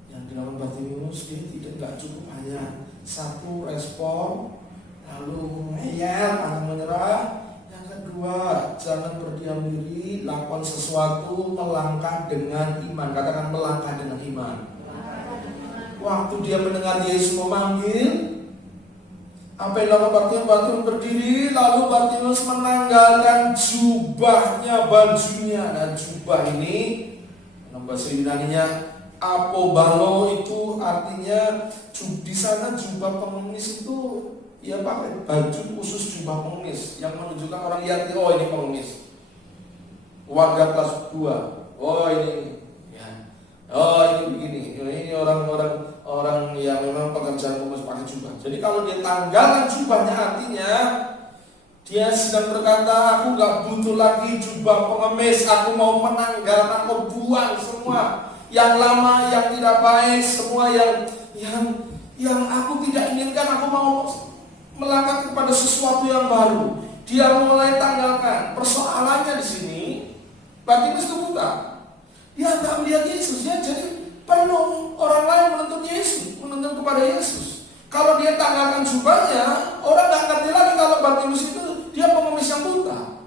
Yang dilakukan Bartimeus, dia tidak cukup hanya satu respon, lalu ngeyel, pantang menyerah. Yang kedua, jangan berdiam diri, lakukan sesuatu, melangkah dengan iman. Katakan melangkah dengan iman. Waktu dia mendengar Yesus memanggil, apa yang dilakukan Bartimeus berdiri, lalu Bartimeus menanggalkan jubahnya, bajunya. Dan jubah ini, dalam bahasa Yunaninya apobalo, itu artinya di sana jubah pengemis itu ya pakai baju khusus jubah pengemis yang menunjukkan orang lihat, oh ini pengemis, warga kelas 2, oh ini ya, oh ini begini, ini orang yang memang pekerjaan pengemis pakai jubah. Jadi kalau dia tanggalkan jubahnya, artinya dia sedang berkata, aku gak butuh lagi jubah pengemis, aku mau menanggalkan, aku buang semua yang lama, yang tidak baik, semua yang aku tidak inginkan. Aku mau melangkah kepada sesuatu yang baru. Dia mulai tanggalkan. Persoalannya di sini, Bartimeus itu buta. Dia nggak melihat Yesus. Dia jadi penuh orang lain menuntut Yesus, menuntut kepada Yesus. Kalau dia tanggalkan jubahnya, orang nggak ngerti lagi kalau Bartimeus itu dia pengemis yang buta.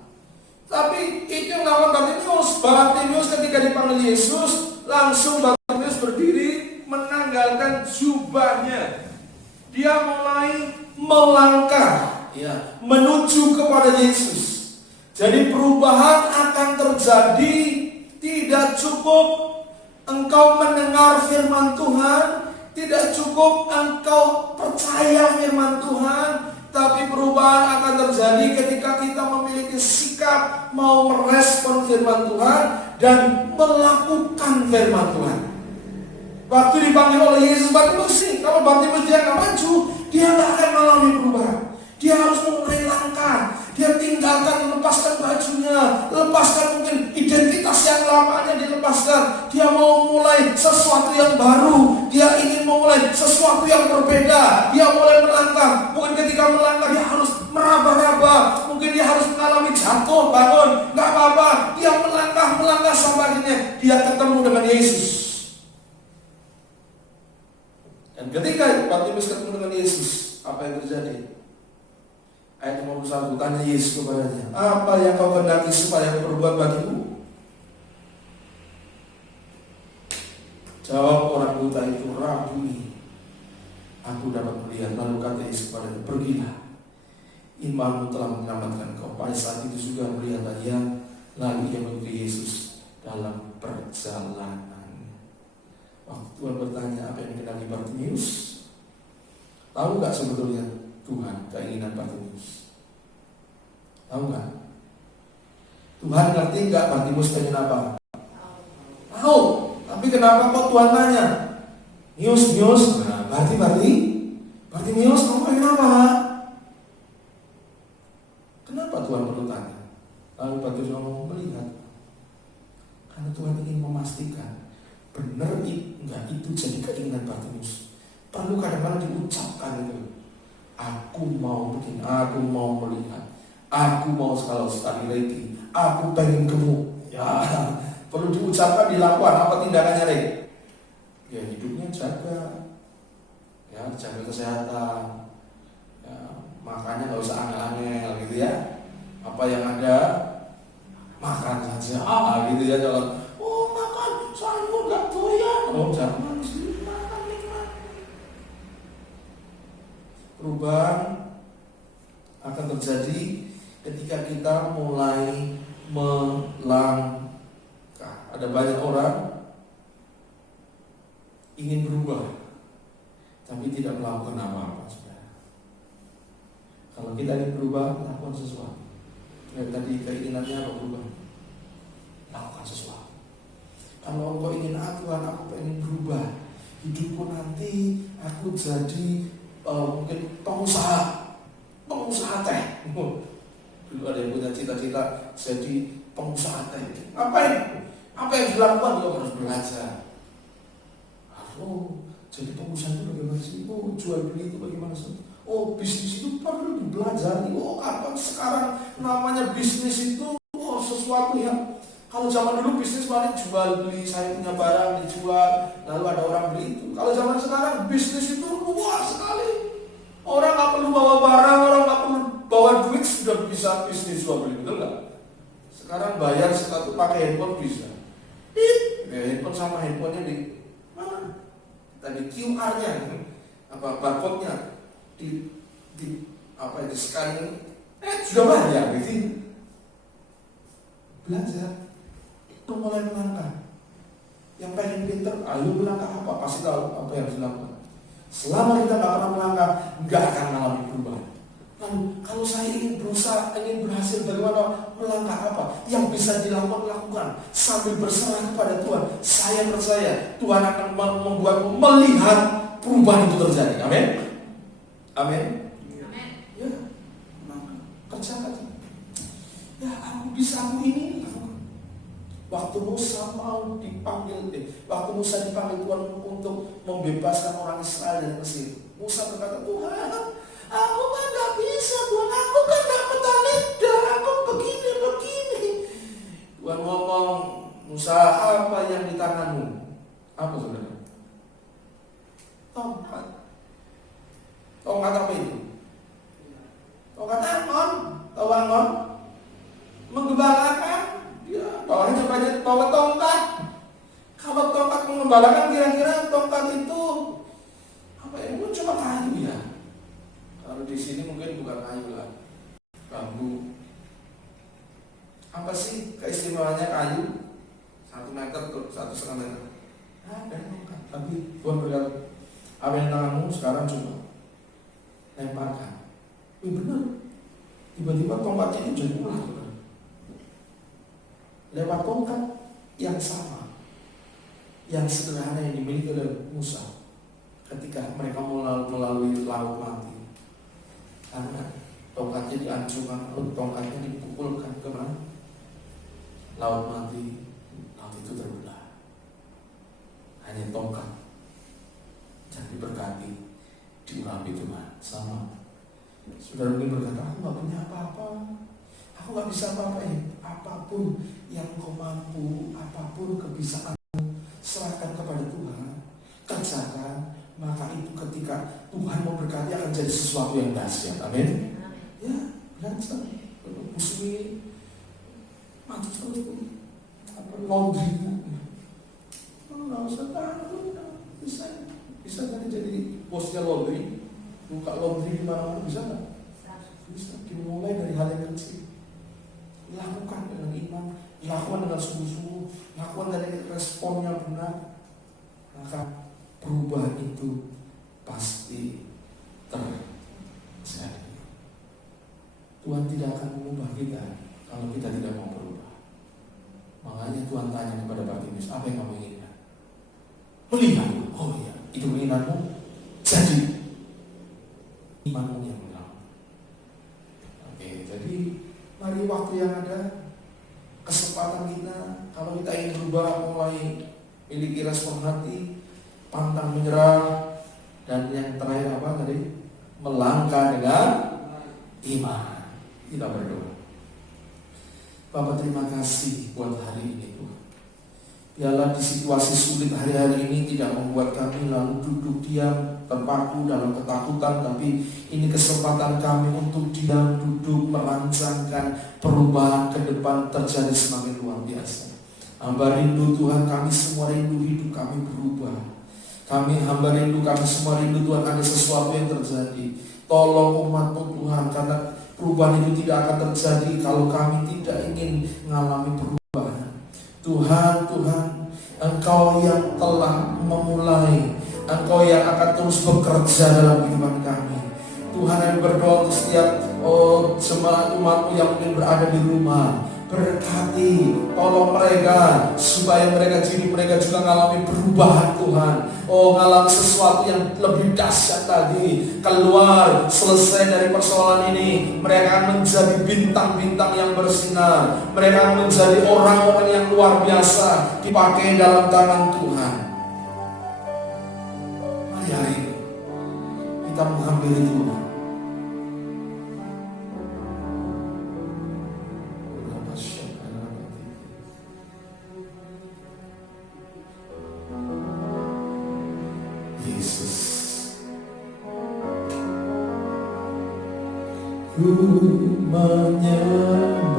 Tapi itu yang lawan Bartimeus. Bartimeus ketika dipanggil Yesus, langsung Bartimeus berdiri menanggalkan jubahnya. Dia mulai melangkah, ya, menuju kepada Yesus. Jadi perubahan akan terjadi. Tidak cukup engkau mendengar firman Tuhan, tidak cukup engkau percaya firman Tuhan, tapi perubahan akan terjadi ketika kita memiliki sikap mau merespon firman Tuhan dan melakukan firman Tuhan. Waktu dipanggil oleh Yesus, Bartimeus sih, kalau Bartimeus dia nggak maju, dia nggak akan mengalami perubahan. Dia harus memulai langkah. Dia tinggalkan, melepaskan bajunya, lepaskan mungkin identitas yang lamanya dilepaskan. Dia mau mulai sesuatu yang baru. Dia ingin memulai sesuatu yang berbeda. Dia mulai melangkah. Mungkin ketika melangkah dia harus meraba-raba. Mungkin dia harus mengalami jatuh, bangun. Gak apa-apa. Dia melangkah sampai akhirnya dia ketemu dengan Yesus. Dan ketika Bartimeus ketemu dengan Yesus, apa yang terjadi? Ayat 51, tanya Yesus kepadanya, apa yang kau kehendaki supaya aku berbuat bagimu? Jawab orang buta itu, Rabuni, aku dapat melihat. Lalu kata Yesus kepadanya, pergilah, imanmu telah menyelamatkan kau. Pada saat itu juga melihatlah ia, lalu ia mengikuti Yesus dalam perjalanan. Waktu Tuhan bertanya apa yang dikehendaki Bartimeus, tahu nggak sebetulnya Tuhan keinginan Bartimeus? Tahu nggak? Tuhan ngerti nggak Bartimeus pengen apa? Tahu. Tapi kenapa kok Tuhan tanya? Bartimeus, nah, Bartimeus, kamu pengen apa? Kenapa Tuhan perlu tanya? Lalu Bartimeus ngomong, melihat. Karena Tuhan ingin memastikan benar nggak itu jadi keinginan Bartimeus. Perlu kadang-kadang diucapkan itu. Aku mau begini, aku mau melihat, aku mau sekali lagi, aku pengen gemuk. Ya, perlu diucapkan, dilakukan. Apa tindakannya, Rek? Ya, hidupnya jaga, ya, jaga kesehatan, ya, makanya nggak usah angel-angel gitu ya. Apa yang ada, makan saja, gitu ya. Jangan, makan, soalnya nggak doyan. Jangan sih, makan nikmat. Perubahan akan terjadi ketika kita mulai melangkah. Ada banyak orang ingin berubah, tapi tidak melakukan apa-apa. Kalau kita ingin berubah, lakukan sesuatu. Dan tadi keinginannya apa? Berubah, lakukan sesuatu. Kalau engkau ingin, Tuhan, aku pengen berubah, hidupku nanti aku jadi mungkin pengusaha teh. Dulu ada yang punya cita-cita jadi pengusaha teh. Apa yang dilakukan? Dia harus belajar. Jadi pengusaha itu bagaimana sih? Jual beli itu bagaimana sih? Bisnis itu perlu dipelajari. Apa sekarang namanya bisnis itu sesuatu yang, kalau zaman dulu bisnis paling jual beli, saya punya barang dijual, lalu ada orang beli itu. Kalau zaman sekarang bisnis itu luas sekali. Orang nggak perlu bawa barang, orang nggak perlu bawa duit, sudah bisa bisnis jual beli, betul nggak? Sekarang bayar satu pakai handphone bisa. Handphone sama handphonenya di mana? Tadi QR-nya, barcode-nya di scan, sudah bayar, gitu. Belajar, mulai melangkah. Yang pengen pinter, ayo melangkah apa? Pasti tahu apa yang harus dilakukan. Selama kita nggak pernah melangkah, nggak akan mengalami perubahan. Lalu kalau saya ingin berusaha, ingin berhasil, bagaimana melangkah apa? Yang bisa lakukan sambil berserah kepada Tuhan. Saya percaya Tuhan akan membuatmu melihat perubahan itu terjadi. Amin. Amin. Ya, kerjakan. Ya, aku bisa, aku ini. Waktu Musa dipanggil Tuhan untuk membebaskan orang Israel dari Mesir, Musa berkata, Tuhan, aku kan gak bisa, Tuhan, aku kan gak petani itu? Tongkat Amon, tahu Amon? Menggembalakan, ya, bawahnya coba aja bawa tongkat. Kalau tongkat mengembalakan, kira-kira tongkat itu apa ya? Mungkin cuma kayu ya. Kalau di sini mungkin bukan kayu lah, bambu. Apa sih keistimewaannya kayu? 1 meter tuh, 1,5 meter. Ada tongkat. Tapi Tuhan berkata, apa yang tanganmu sekarang coba lemparkan. Wih benar. Tiba-tiba tongkatnya itu jadi ular. Lewat tongkat yang sama, yang sederhana yang dimiliki oleh Musa ketika mereka melalui laut mati. Karena tongkatnya diancurkan, tongkatnya dipukulkan ke mana? Laut mati, laut itu terbelah. Hanya tongkat yang diberkati, diurapi Tuhan. Sama. Saudara mungkin berkata, aku gak punya apa-apa, aku gak bisa apa-apa. Apapun yang kau mampu, apapun kebisaanmu, serahkan kepada Tuhan, kerjakan. Maka itu ketika Tuhan memberkati akan jadi sesuatu yang dahsyat. Amin. Ya, belajar musuhi mati terus laundrymu. Nggak usah takut, bisa nanti jadi bosnya laundry, buka laundry di mana-mana, bisa nggak? Bisa. Dimulai dari hal yang kecil, lakukan dengan iman, lakukan dengan sungguh-sungguh, lakukan dari respon yang benar, maka perubahan itu pasti terjadi. Tuhan tidak akan mengubah kita kalau kita tidak mau berubah. Makanya Tuhan tanya kepada Bartimeus, apa yang kamu inginkan? Melihat. Oh iya, itu keinginanmu. Jadi imanmu yang bilang. Oke, jadi mari waktu yang ada, kesempatan kita, kalau kita ingin berubah, mulai miliki respon hati, pantang menyerah, dan yang terakhir apa tadi? Melangkah dengan iman. Kita berdoa. Bapak, terima kasih buat hari ini Tuhan. Biarlah di situasi sulit hari-hari ini tidak membuat kami lalu duduk diam, terpaku dalam ketakutan, tapi ini kesempatan kami untuk diam, duduk, merancangkan perubahan ke depan terjadi semakin luar biasa. Hamba rindu Tuhan, kami semua rindu hidup kami berubah. Kami hamba rindu, kami semua rindu Tuhan, ada sesuatu yang terjadi. Tolong umat-Mu Tuhan, karena perubahan itu tidak akan terjadi kalau kami tidak ingin mengalami perubahan. Tuhan, Engkau yang telah memulai, Engkau yang akan terus bekerja dalam kehidupan kami. Tuhan, kami berdoa untuk setiap jemaat umat-Mu yang mungkin berada di rumah. Berkati, tolong mereka supaya diri mereka juga mengalami perubahan Tuhan. Mengalami sesuatu yang lebih dahsyat lagi. Keluar, selesai dari persoalan ini, mereka akan menjadi bintang-bintang yang bersinar. Mereka akan menjadi orang-orang yang luar biasa dipakai dalam tangan Tuhan. Mari hari ini kita menghampiri Tuhan. Ku menyembah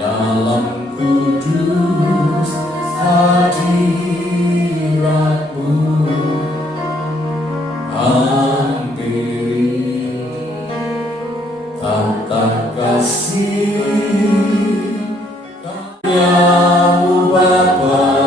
dalam kudus hadirat-Mu, hampiri tata kasih karya-Mu Bapa.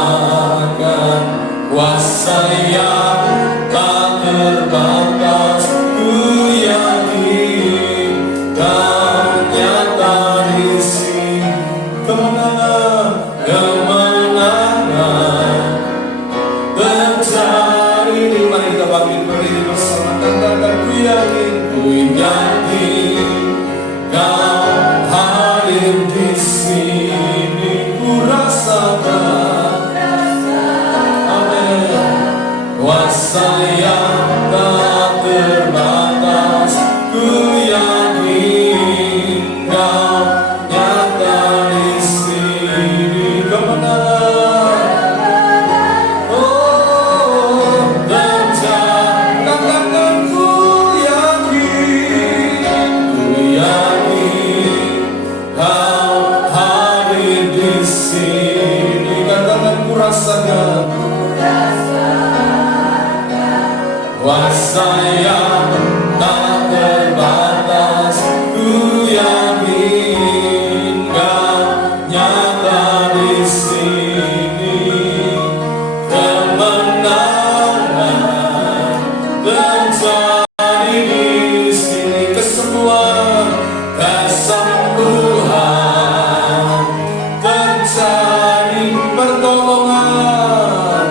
Rasakan kuasa yang tak sayang tak terbatas, ku yakinkan nyata di sini. Kemenangan terjadi di sini, kesembuhan terjadi, pertolongan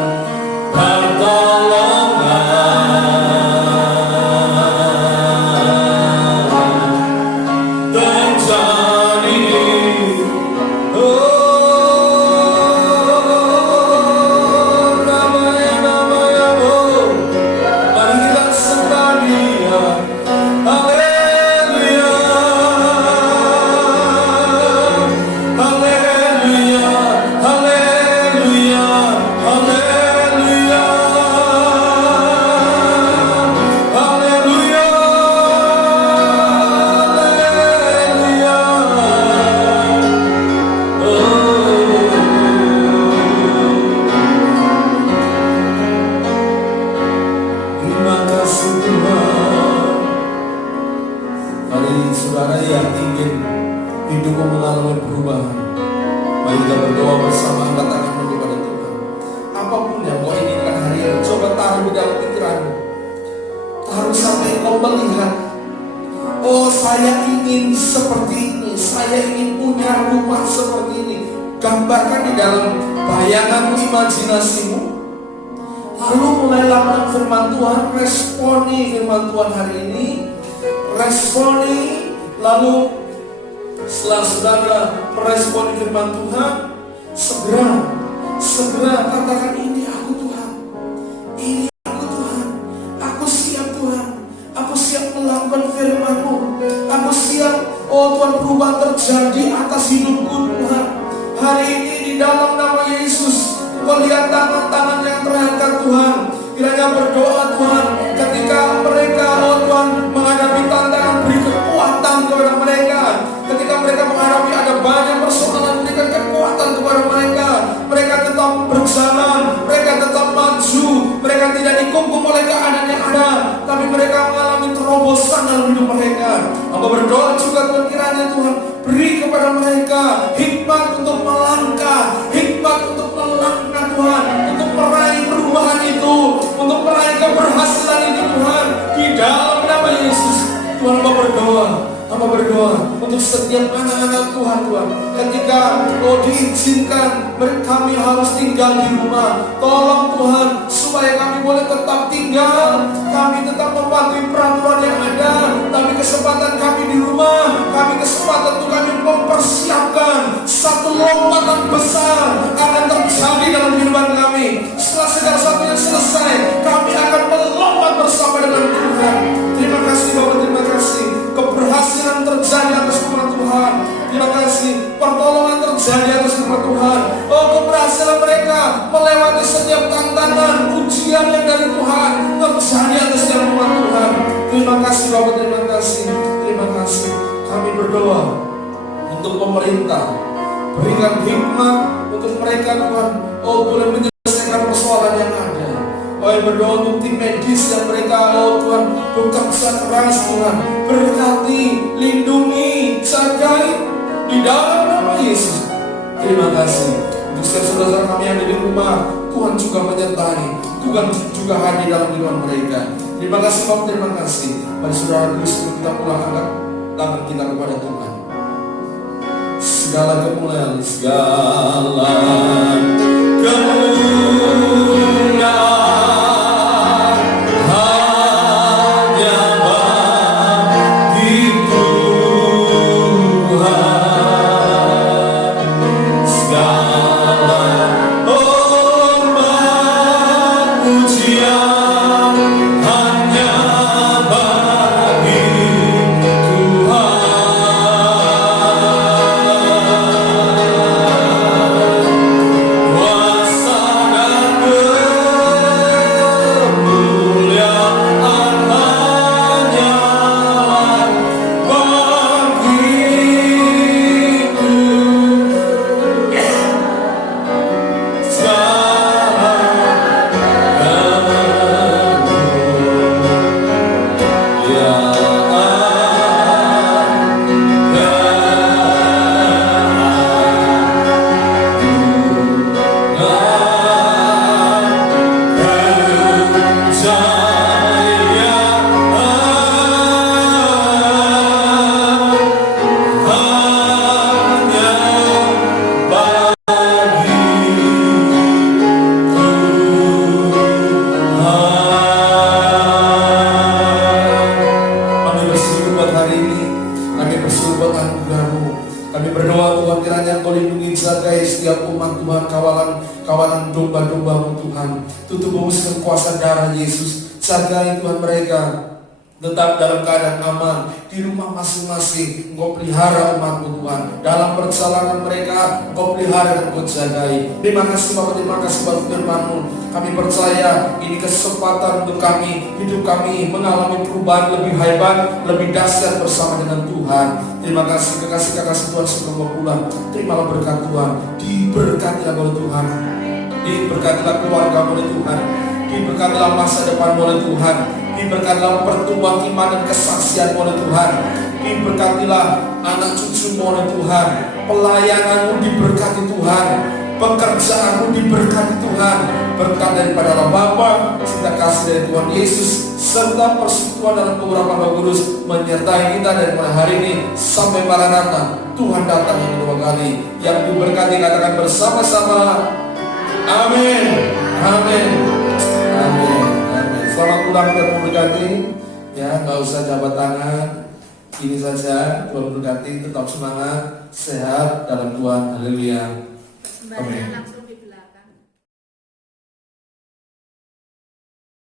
terjadi. Oh, namanya, oh, mari kita sembah Dia. Haleluya, haleluya, haleluya, haleluya, haleluya, haleluya. Terima kasih Tuhan. Mari saudara yang ingin hidupmu mengalami perubahan, mari kita berdoa bersama, angkat tanganmu kepada Tuhan. Apapun yang kau inginkan hari ini, coba taruh di dalam pikiranmu. Taruh sampai kau melihat, oh saya ingin seperti ini, saya ingin punya rumah seperti ini. Gambarkan di dalam bayanganmu, imajinasimu. Lalu mulailah dengan firman Tuhan, responi firman Tuhan hari ini, responi. Lalu setelah saudara meresponi firman Tuhan, segera katakan, ini aku Tuhan, ini aku Tuhan, aku siap Tuhan, aku siap melakukan firman-Mu, aku siap, oh Tuhan, perubahan terjadi atas hidupku Tuhan. Hari ini di dalam nama Yesus, Kau lihat tangan-tangan yang terangkat Tuhan. Kiranya berdoa Tuhan, ketika mereka, oh Tuhan, menghadapi tantangan, beri kekuatan kepada mereka. Ketika mereka menghadapi ada banyak persoalan, berikan kekuatan kepada mereka. Mereka tetap berjalan, mereka tetap maju, mereka tidak dikungkung oleh keadaan yang ada, tapi mereka mengalami terobosan dalam hidup mereka. Hamba berdoa juga Tuhan, kiranya Tuhan beri kepada mereka hikmat untuk melangkah, hikmat untuk melangkah Tuhan, untuk meraih perubahan itu, untuk meraih keberhasilan itu Tuhan, di dalam nama Yesus. Tuhan, hamba berdoa untuk setiap anak-anak Tuhan, ketika diizinkan kami harus tinggal di rumah, tolong Tuhan supaya kami boleh tetap tinggal, kami tetap mematuhi peraturan yang ada, tapi kesempatan kami di rumah, kami kesempatan untuk kami mempersiapkan satu lompatan besar akan terjadi dalam kehidupan kami. Setelah segala sesuatunya selesai, kami akan melompat bersama dengan Tuhan. Terima kasih Bapak, terima kasih. Keberhasilan terjadi atas nama Tuhan. Terima kasih. Pertolongan terjadi atas nama Tuhan. Oh, keberhasilan mereka melewati setiap tantangan, ujian yang dari Tuhan terjadi atas nama Tuhan. Terima kasih Bapak, terima kasih. Terima kasih. Kami berdoa untuk pemerintah, berikan hikmat untuk mereka Tuhan. Oh, boleh menyelesaikan persoalan yang ada. Oh, berdoa untuk tim medis yang mereka, oh Tuhan, bekerja keras Tuhan. Berkati, lindungi, jagai di dalam nama Yesus. Terima kasih. Untuk setiap saudara kami yang ada di rumah, Tuhan juga menyertai, Tuhan juga hadir dalam kehidupan mereka. Terima kasih Bapak, terima kasih. Mari saudara sebelum kita pulang, angkat tangan kita kepada Tuhan. Segala kemuliaan, segala kuasa domba-dombamu Tuhan. Tutup mengusir kuasa darah Yesus. Jagai Tuhan mereka tetap dalam keadaan aman di rumah masing-masing. Engkau pelihara umatmu Tuhan. Dalam perjalanan mereka Engkau pelihara dan Engkau jagai. Terima kasih Bapak, terima kasih buat firman-Mu. Kami percaya ini kesempatan untuk kami, hidup kami mengalami perubahan lebih hebat, lebih dahsyat bersama dengan Tuhan. Terima kasih kekasih-kekasih Tuhan sebelum mau pulang. Terimalah berkat Tuhan. Diberkatilah oleh Tuhan. Diberkatilah keluarga oleh Tuhan. Diberkatilah masa depan oleh Tuhan. Diberkatilah pertumbuhan iman dan kesaksian oleh Tuhan. Diberkatilah anak cucumu oleh Tuhan. Pelayananmu diberkati Tuhan. Pekerjaanmu diberkati Tuhan. Berkat daripada Allah Bapa, cinta kasih dari Tuhan Yesus, serta persekutuan dalam pengurapan Roh Kudus menyertai kita dari mulai hari ini sampai Maranatha. Tuhan datang yang kedua kali. Yang diberkati katakan bersama-sama. Amin. Amin. Amin. Amin. Selamat pulang dan memberkati. Ya, nggak usah jabat tangan. Ini saja. Tuhan berkati. Tetap semangat, sehat dalam Tuhan. Haleluya. Amin.